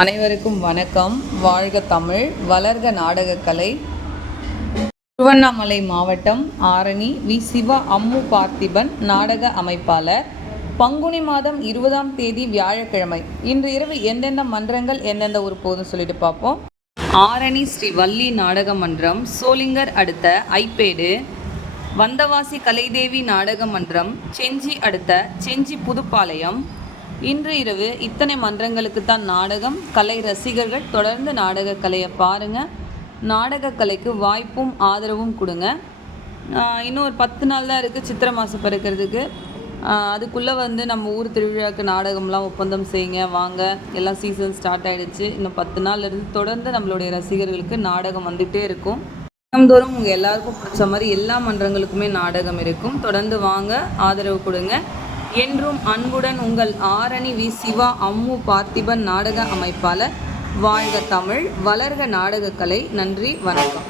அனைவருக்கும் வணக்கம். வாழ்க தமிழ், வளர்க நாடகக்கலை. திருவண்ணாமலை மாவட்டம் ஆரணி வி. சிவா அம்மு பார்த்திபன் நாடக அமைப்பாளர். பங்குனி மாதம் 20ஆம் தேதி வியாழக்கிழமை. இன்று இரவு எந்தெந்த மன்றங்கள் எந்தெந்த ஊர் போதும் சொல்லிட்டு பார்ப்போம். ஆரணி ஸ்ரீ வள்ளி நாடக மன்றம், சோளிங்கர் அடுத்த ஐப்பேடு. வந்தவாசி கலைதேவி நாடக மன்றம், செஞ்சி அடுத்த செஞ்சி புதுப்பாளையம். இன்று இரவு இத்தனை மன்றங்களுக்கு தான் நாடகம். கலை ரசிகர்கள் தொடர்ந்து நாடக கலையை பாருங்கள். நாடக கலைக்கு வாய்ப்பும் ஆதரவும் கொடுங்க. இன்னும் ஒரு 10 நாள் தான் இருக்குது சித்திரை மாதம் பிறக்கிறதுக்கு. அதுக்குள்ளே நம்ம ஊர் திருவிழாவுக்கு நாடகம்லாம் ஒப்பந்தம் செய்யுங்க வாங்க. எல்லாம் சீசன் ஸ்டார்ட் ஆகிடுச்சு. இன்னும் 10 நாள் இருந்து தொடர்ந்து நம்மளுடைய ரசிகர்களுக்கு நாடகம் வந்துகிட்டே இருக்கும். தினந்தோறும் உங்கள் எல்லாருக்கும் பிடிச்ச மாதிரி எல்லா மன்றங்களுக்குமே நாடகம் இருக்கும். தொடர்ந்து வாங்க, ஆதரவு கொடுங்க. என்றும் அன்புடன் உங்கள் ஆரணி வி. சிவா அம்மு பார்த்திபன் நாடக அமைப்பாளர். வாழ்க தமிழ், வளர்க நாடகக்கலை. நன்றி, வணக்கம்.